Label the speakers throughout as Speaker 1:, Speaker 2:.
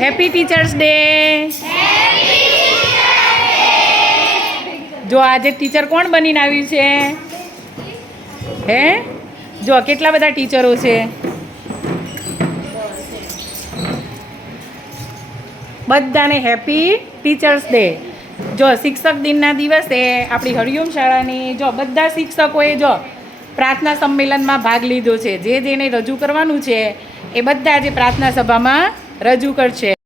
Speaker 1: Happy teachers day જો આજે teacher કોણ બનીને આવ્યું છે? હે? જો, કેટલા બધા ટીચરો છે? બધાને હેપી ટીચર્સ ડે જો, શિક્ષક દિનના દિવસે આપણી હરિઓમ શાળાની જો, બધા શિક્ષકોએ જો પ્રાર્થના સંમેલનમાં ભાગ લીધો છે. જે જેને રજૂ કરવાનું છે, એ બધા આજે પ્રાર્થના સભામાં રજૂ કરશે.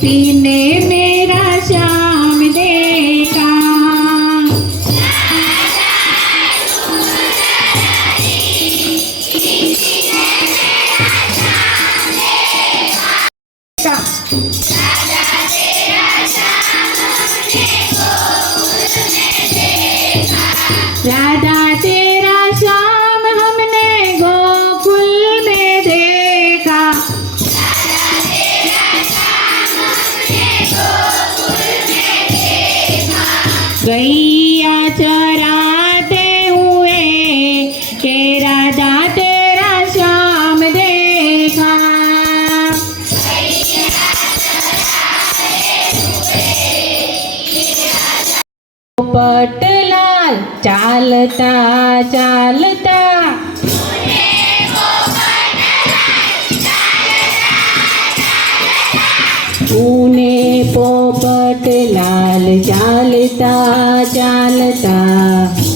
Speaker 2: Happy પોપટલાલ ચાલતા ચાલતા. ઊને પોપટલાલ ચાલતા ચાલતા.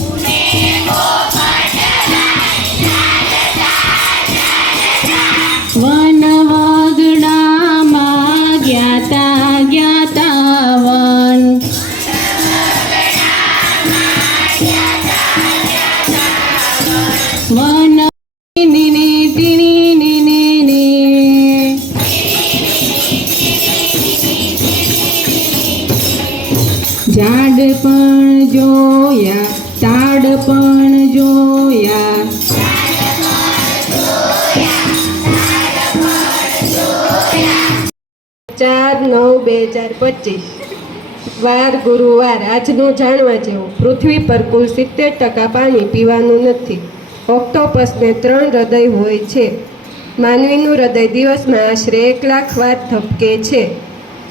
Speaker 3: ચાર નવ બે હજાર પચીસ. વાર ગુરુવાર, આજનું જાણવા જેવું. પૃથ્વી પર કુલ સિત્તેર ટકા પાણી પીવાનું નથી. ઓક્ટોપસને ત્રણ હૃદય હોય છે. માનવીનું હૃદય દિવસમાં આશરે એક લાખ વાર ધબકે છે.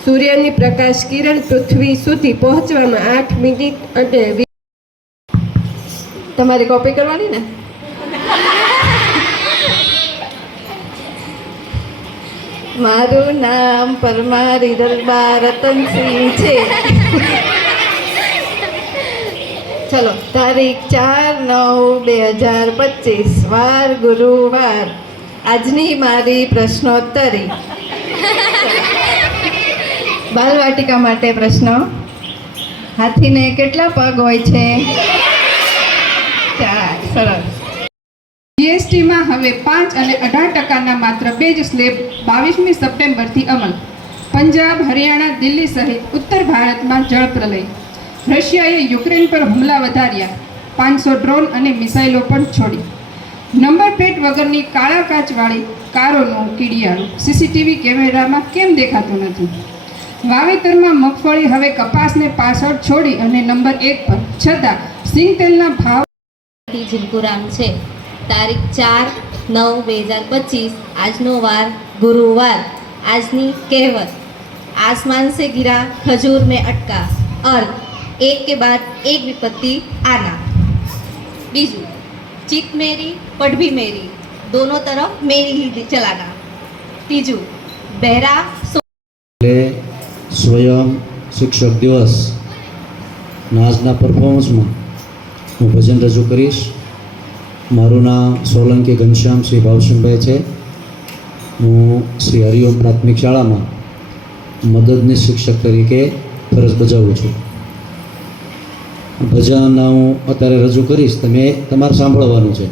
Speaker 3: સૂર્યની પ્રકાશ કિરણ પૃથ્વી સુધી પહોંચવામાં આઠ મિનિટ અને
Speaker 4: તમારે કોપી કરવાની ને? મારું નામ પરમારી હિરલબા રતનસિંહ છે. ચલો, તારીખ ચાર નવ બે હજાર પચીસ, વાર ગુરુવાર. આજની મારી પ્રશ્નોત્તરી. બાલવાટિકા માટે પ્રશ્ન. હાથીને કેટલા પગ હોય છે? ચાર. સરસ.
Speaker 5: જીએસટીમાં હવે પાંચ અને અઢાર ટકાના માત્ર બે જ સ્લેબ બાવીસમી સપ્ટેમ્બરથી અમલ. પંજાબ, હરિયાણા, દિલ્હી સહિત ઉત્તર ભારતમાં જળ પ્રલય. રશિયાએ યુક્રેન પર હુમલા વધાર્યા. પાંચસો ડ્રોન અને મિસાઇલો પણ છોડી. નંબર પ્લેટ વગરની કાળા કાચવાળી કારોનું કીડિયાળું સીસીટીવી કેમેરામાં કેમ દેખાતું નથી? વાવેતરમાં મગફળી હવે કપાસને પાછળ છોડી અને નંબર એક પર, છતાં સિંગ તેલના
Speaker 6: ભાવથી છે. તારીખ ચાર નવ બે હજાર પચીસ આજનો વાર ગુરુવાર આજની કહેવત આસમાન સે ગિરા ખજૂર में अटका अर्थ एक के बाद एक विपत्ति आना બીજું ચિત મેરી પઢ भी मेरी दोनों तरफ मेरी ही चलाना ત્રીજું બહેરા
Speaker 7: એટલે સ્વયં શિક્ષક દિવસના આજના પરફોર્મન્સમાં હું ભજન રજૂ કરીશ મારું નામ સોલંકી ઘનશ્યામ શ્રી ભાવસિંહભાઈ છે. હું શ્રી હરિઓમ પ્રાથમિક શાળામાં મદદની શિક્ષક તરીકે ફરજ બજાવું છું. ભજન હું અત્યારે રજૂ કરીશ તમે તમારે સાંભળવાનું છે.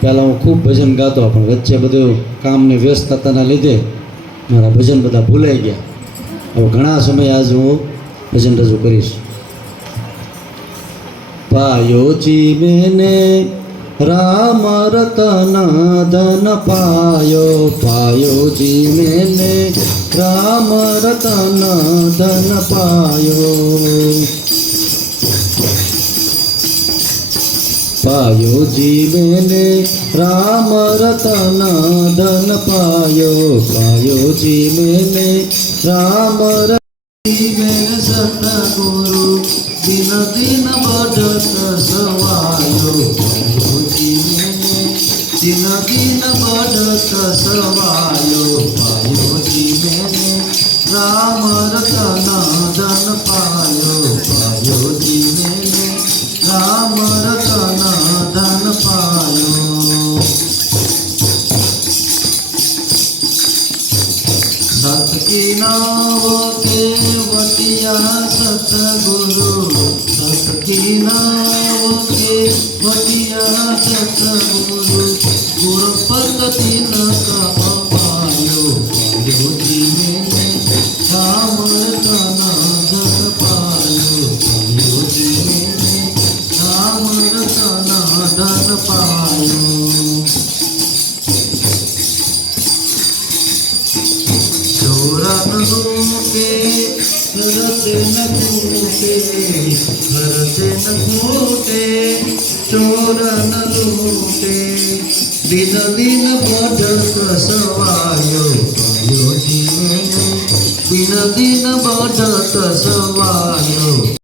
Speaker 7: પહેલાં હું ખૂબ ભજન ગાતો, પણ વચ્ચે બધું કામની વ્યસ્તતાના લીધે મારા ભજન બધા ભૂલાઈ ગયા. હવે ઘણા સમય આજ હું ભજન રજૂ કરીશ. પાયો જી મેને રામ રતન ધન પાયો પાયો જી મેને રામ રતન ધન પાયો પાયો જીવેને રામ રતન ધન પાયો પાયો જીવેને રામ જીવેને સતગુરુ, દિન દિન બઢત સવાયો. દિન ન બઢત સવાયો સત કી નાવ કે વટિયા સતગુરુ સત કી નાવ કે વટિયા સતગુરુ, ગુરુ પતતિ ન લૂટે ઘરતે ન ખૂટે ઘરતે ન ખૂટે, ચોરન લૂટે. દિન દિન બઢત સવાયો પાયો જીવને, દિન દિન બઢત સવાયો.